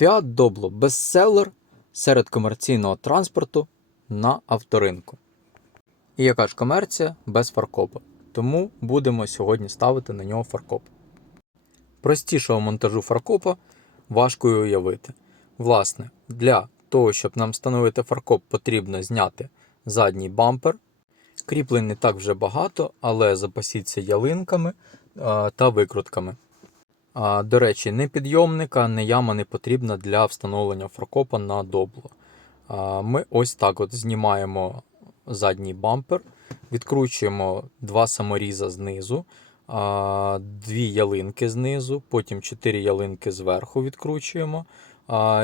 Fiat Doblo бестселер серед комерційного транспорту на авторинку. І яка ж комерція без фаркопа? Тому будемо сьогодні ставити на нього фаркоп. Простішого монтажу фаркопа важко й уявити. Власне, для того, щоб нам встановити фаркоп, потрібно зняти задній бампер. Кріплень не так вже багато, але запасіться ялинками та викрутками. До речі, ні підйомника, ні яма не потрібна для встановлення фаркопа на добло. Ми ось так от знімаємо задній бампер, відкручуємо два саморіза знизу, дві ялинки знизу, потім чотири ялинки зверху відкручуємо.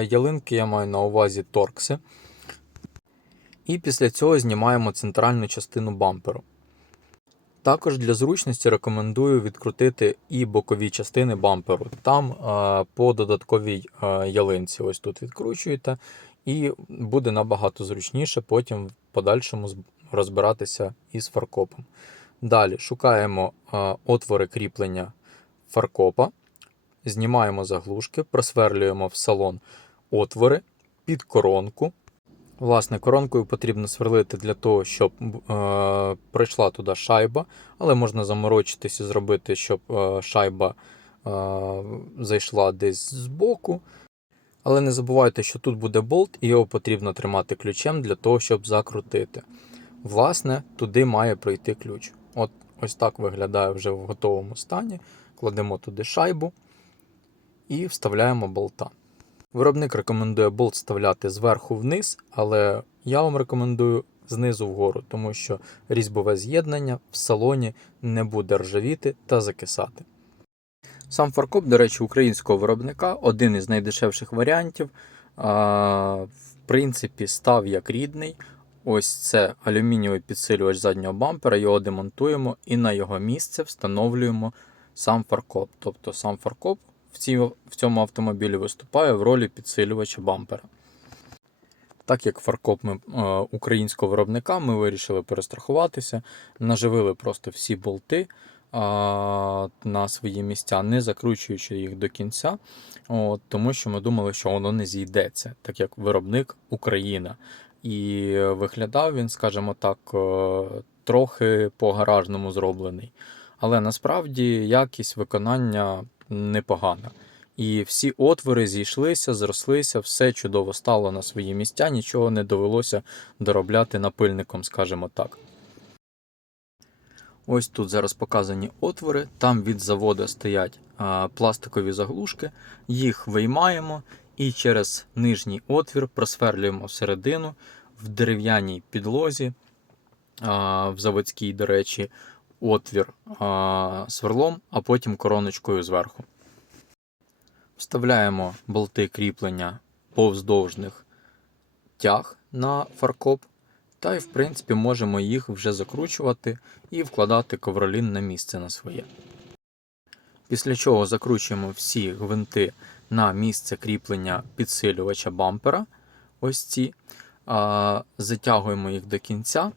Ялинки я маю на увазі торкси. І після цього знімаємо центральну частину бамперу. Також для зручності рекомендую відкрутити і бокові частини бамперу. Там е, по додатковій е, ялинці ось тут відкручуєте, і буде набагато зручніше потім в подальшому розбиратися із фаркопом. Далі шукаємо е, отвори кріплення фаркопа, знімаємо заглушки, просверлюємо в салон отвори під коронку. Власне, коронкою потрібно сверлити для того, щоб е, пройшла туди шайба, але можна заморочитись і зробити, щоб е, шайба е, зайшла десь збоку. Але не забувайте, що тут буде болт, і його потрібно тримати ключем для того, щоб закрутити. Власне, туди має пройти ключ. От ось так виглядає вже в готовому стані. Кладемо туди шайбу і вставляємо болта. Виробник рекомендує болт вставляти зверху вниз, але я вам рекомендую знизу вгору, тому що різьбове з'єднання в салоні не буде ржавіти та закисати. Сам фаркоп, до речі, українського виробника, один із найдешевших варіантів. В принципі, став як рідний. Ось це алюмінієвий підсилювач заднього бампера, його демонтуємо і на його місце встановлюємо сам фаркоп. Тобто сам фаркоп в, цій, в цьому автомобілі виступає в ролі підсилювача бампера. Так як фаркоп ми, е, українського виробника, ми вирішили перестрахуватися, наживили просто всі болти е, на свої місця, не закручуючи їх до кінця, от, тому що ми думали, що воно не зійдеться, так як виробник Україна. І виглядав він, скажімо так, е, трохи по-гаражному зроблений. Але насправді якість виконання непогана. І всі отвори зійшлися, зрослися, все чудово стало на свої місця, нічого не довелося доробляти напильником, скажімо так. Ось тут зараз показані отвори. Там від заводу стоять а, пластикові заглушки, їх виймаємо і через нижній отвір просверлюємо всередину в дерев'яній підлозі, а, в заводській, до речі, отвір а, сверлом, а потім короночкою зверху. Вставляємо болти кріплення повздовжних тяг на фаркоп, та й, в принципі, можемо їх вже закручувати і вкладати ковролін на місце на своє. Після чого закручуємо всі гвинти на місце кріплення підсилювача бампера. Ось ці, затягуємо їх до кінця.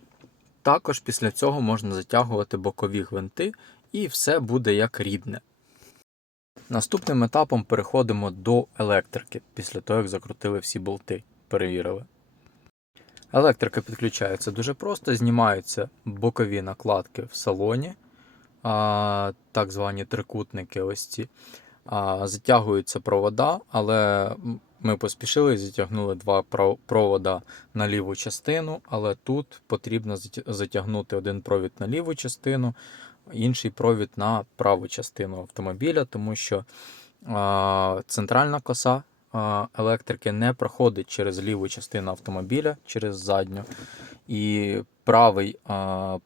Також після цього можна затягувати бокові гвинти, і все буде як рідне. Наступним етапом переходимо до електрики, після того, як закрутили всі болти, перевірили. Електрика підключається дуже просто, знімаються бокові накладки в салоні, так звані трикутники. ось ці. А, затягуються провода, але ми поспішили, затягнули два пров- провода на ліву частину, але тут потрібно затягнути один провід на ліву частину, інший провід на праву частину автомобіля, тому що а, центральна коса а, електрики не проходить через ліву частину автомобіля, через задню. І правий а,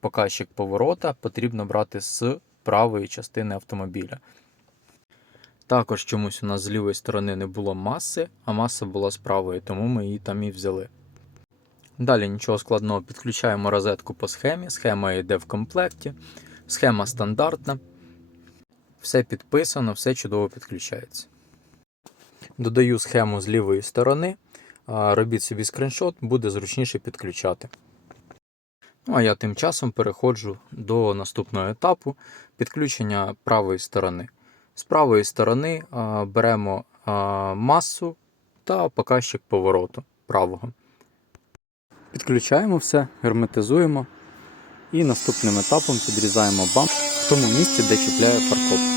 показчик поворота потрібно брати з правої частини автомобіля. Також чомусь у нас з лівої сторони не було маси, а маса була з правої, тому ми її там і взяли. Далі нічого складного, підключаємо розетку по схемі. Схема йде в комплекті. Схема стандартна. Все підписано, все чудово підключається. Додаю схему з лівої сторони. Робіть собі скріншот, буде зручніше підключати. Ну, а я тим часом переходжу до наступного етапу підключення правої сторони. З правої сторони беремо масу та показчик повороту правого. Підключаємо все, герметизуємо і наступним етапом підрізаємо бамп в тому місці, де чіпляє фаркоп.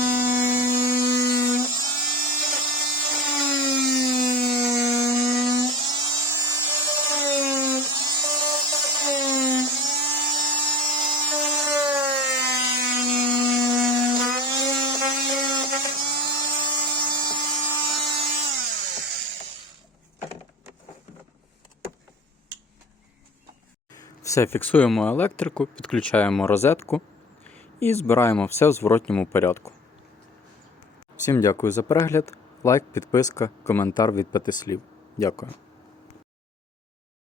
Все, фіксуємо електрику, підключаємо розетку і збираємо все в зворотньому порядку. Всім дякую за перегляд, лайк, підписка, коментар від п'яти слів. Дякую.